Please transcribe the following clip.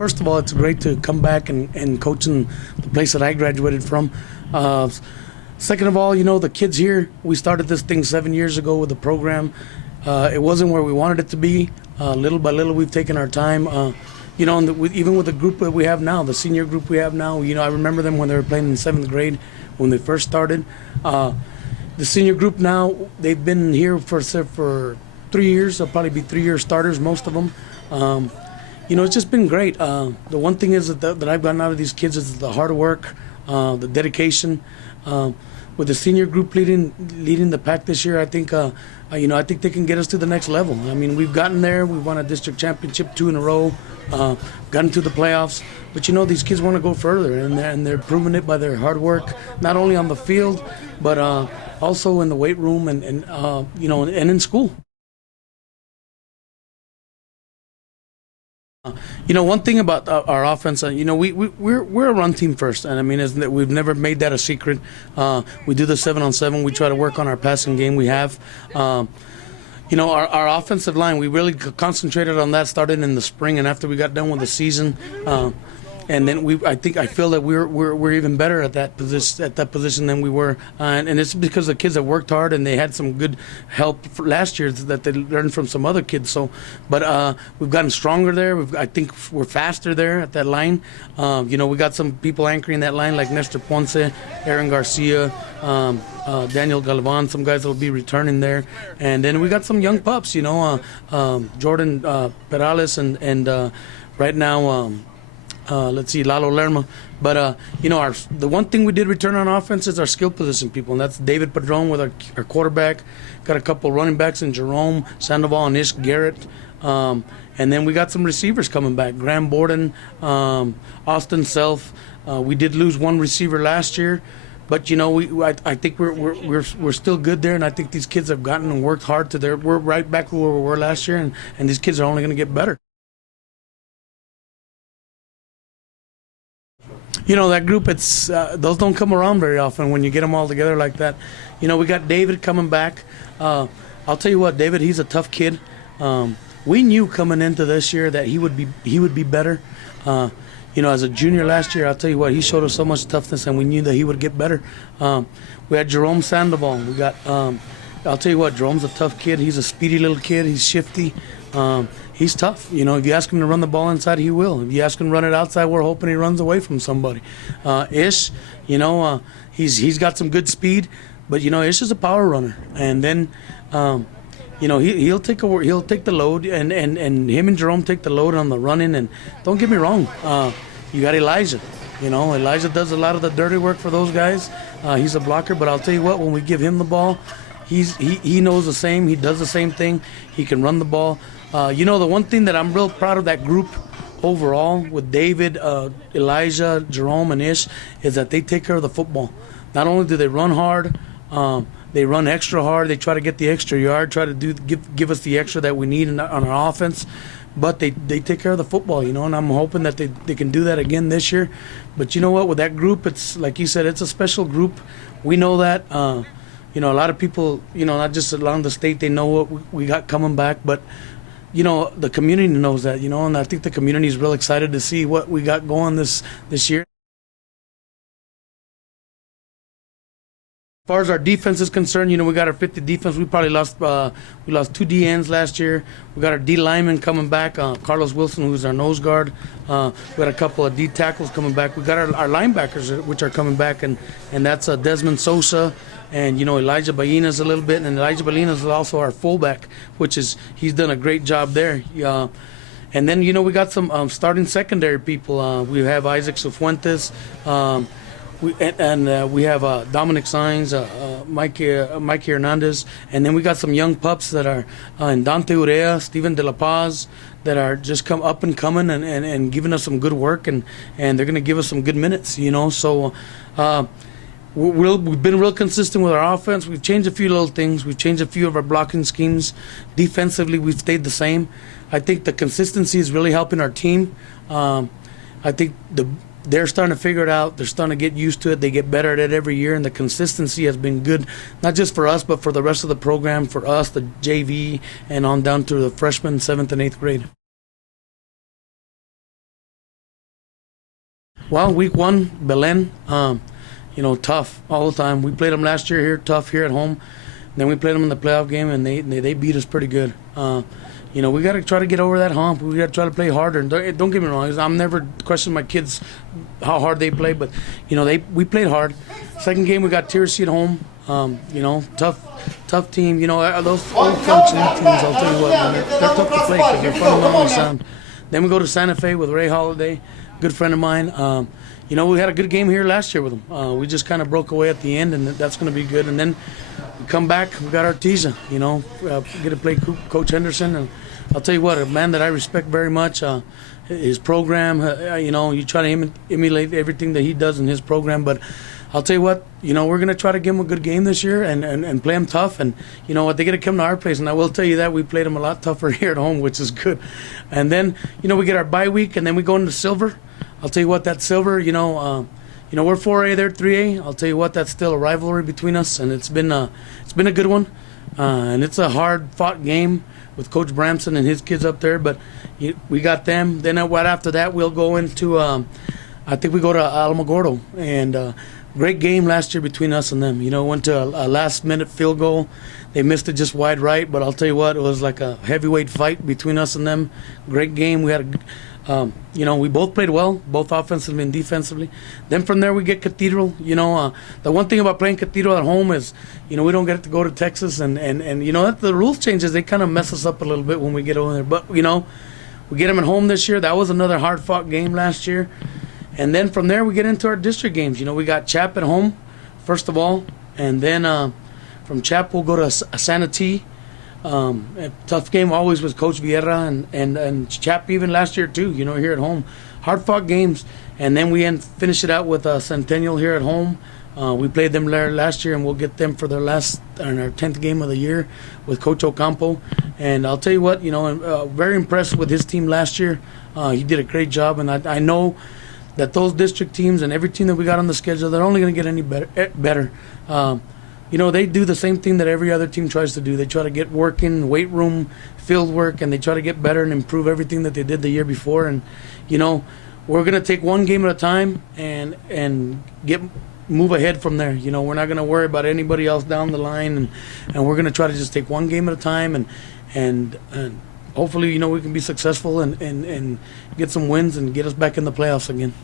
First of all, it's great to come back and coach in the place that I graduated from. Second of all, the kids here, we started this thing 7 years ago with the program. It wasn't where we wanted it to be. Little by little, we've taken our time. Even with the group that we have now, the senior group we have now, I remember them when they were playing in 7th grade when they first started. The senior group now, they've been here for 3 years. They'll probably be 3-year starters, most of them. It's just been great. The one thing is that I've gotten out of these kids is the hard work, the dedication. With the senior group leading the pack this year, I think they can get us to the next level. I mean, we've gotten there. We won a district championship 2 in a row, gotten to the playoffs. But these kids want to go further, and they're proving it by their hard work, not only on the field, but also in the weight room and in school. One thing about our offense, we're a run team first, and I mean, we've never made that a secret. We do the 7-on-7. We try to work on our passing game. We have, our offensive line. We really concentrated on that starting in the spring, and after we got done with the season. And then I feel that we're even better at that position than we were, and it's because the kids have worked hard and they had some good help last year that they learned from some other kids. But we've gotten stronger there. I think we're faster there at that line. We got some people anchoring that line like Nestor Ponce, Aaron Garcia, Daniel Galvan, some guys that will be returning there, and then we got some young pups. Jordan Perales and right now. Let's see, Lalo Lerma. But, the one thing we did return on offense is our skill position people, and that's David Padron with our quarterback. Got a couple running backs in Jerome, Sandoval, and Ish Garrett. And then we got some receivers coming back. Graham Borden, Austin Self. We did lose one receiver last year. But I think we're still good there, and I think these kids have gotten and worked hard we're right back where we were last year, and these kids are only going to get better. That group, those don't come around very often when you get them all together like that. We got David coming back. I'll tell you what, David, he's a tough kid. We knew coming into this year that he would be better. As a junior last year, I'll tell you what, he showed us so much toughness, and we knew that he would get better. We had Jerome Sandoval. We got, I'll tell you what, Jerome's a tough kid. He's a speedy little kid. He's shifty. He's tough. If you ask him to run the ball inside, he will. If you ask him to run it outside, we're hoping he runs away from somebody. Ish, he's got some good speed, but Ish is a power runner. And then, he'll take the load, and him and Jerome take the load on the running. And don't get me wrong, you got Elijah. Elijah does a lot of the dirty work for those guys. He's a blocker, but I'll tell you what, when we give him the ball, he knows the same. He does the same thing. He can run the ball. The one thing that I'm real proud of that group overall with David, Elijah, Jerome, and Ish is that they take care of the football. Not only do they run hard, they run extra hard. They try to get the extra yard, try to give us the extra that we need on our offense. But they take care of the football, and I'm hoping that they can do that again this year. But you know what? With that group, it's like you said, it's a special group. We know that. A lot of people, not just around the state, they know what we got coming back, but the community knows that, and I think the community is real excited to see what we got going this year. As far as our defense is concerned, we got our 50 defense. We probably lost 2 D ends last year. We got our D linemen coming back. Carlos Wilson, who's our nose guard. We got a couple of D tackles coming back. We got our linebackers, which are coming back, and that's Desmond Sosa. And Elijah Balinas a little bit, and Elijah Balinas is also our fullback, he's done a great job there. And then we got some starting secondary people. We have Isaac Cifuentes, we have Dominic Sainz, Mike Hernandez, and then we got some young pups that are and Dante Urea, Steven De La Paz, that are just come up and coming and giving us some good work, and they're going to give us some good minutes. So. We've been real consistent with our offense. We've changed a few little things. We've changed a few of our blocking schemes. Defensively, we've stayed the same. I think the consistency is really helping our team. I think they're starting to figure it out. They're starting to get used to it. They get better at it every year, and the consistency has been good, not just for us, but for the rest of the program, for us, the JV, and on down to the freshmen, 7th and 8th grade. Well, week one, Belen, tough all the time. We played them last year here, tough here at home. Then we played them in the playoff game, and they beat us pretty good. We got to try to get over that hump. We got to try to play harder. And don't get me wrong, I'm never questioning my kids how hard they play, but we played hard. Second game we got Tennessee at home. Tough team. Those old French league teams. I'll tell you what, man, they're tough to play because they're fundamentally sound. Then we go to Santa Fe with Ray Holiday, good friend of mine. We had a good game here last year with them. We just kind of broke away at the end, and that's going to be good. And then we come back, we got Artesia. Get to play Coach Henderson, and I'll tell you what, a man that I respect very much. His program, you try to emulate everything that he does in his program, but I'll tell you what, we're going to try to give him a good game this year and play him tough. And you know what, they got to come to our place. And I will tell you that we played them a lot tougher here at home, which is good. And then, we get our bye week, and then we go into Silver. I'll tell you what, that Silver, we're 4A, they're 3A. I'll tell you what, that's still a rivalry between us, and it's been a good one. And it's a hard-fought game with Coach Bramson and his kids up there. But we got them. Then right after that, we'll go into, I think we go to Alamogordo. And great game last year between us and them. Went to a last-minute field goal. They missed it just wide right, but I'll tell you what, it was like a heavyweight fight between us and them. Great game. We had we both played well, both offensively and defensively. Then from there we get Cathedral. The one thing about playing Cathedral at home is, we don't get to go to Texas, and the rules changes, they kind of mess us up a little bit when we get over there. But, we get them at home this year. That was another hard-fought game last year. And then from there we get into our district games. We got Chap at home, first of all. And then from Chap we'll go to Santa T. A tough game always with Coach Vieira and Chap even last year too, here at home. Hard-fought games. And then we finish it out with Centennial here at home. We played them last year, and we'll get them for our 10th game of the year with Coach Ocampo. And I'll tell you what, very impressed with his team last year. He did a great job, and I know that those district teams and every team that we got on the schedule, they're only going to get any better. They do the same thing that every other team tries to do. They try to get work in, weight room, field work, and they try to get better and improve everything that they did the year before. And, we're going to take one game at a time and move ahead from there. We're not going to worry about anybody else down the line, and we're going to try to just take one game at a time and hopefully, we can be successful and get some wins and get us back in the playoffs again.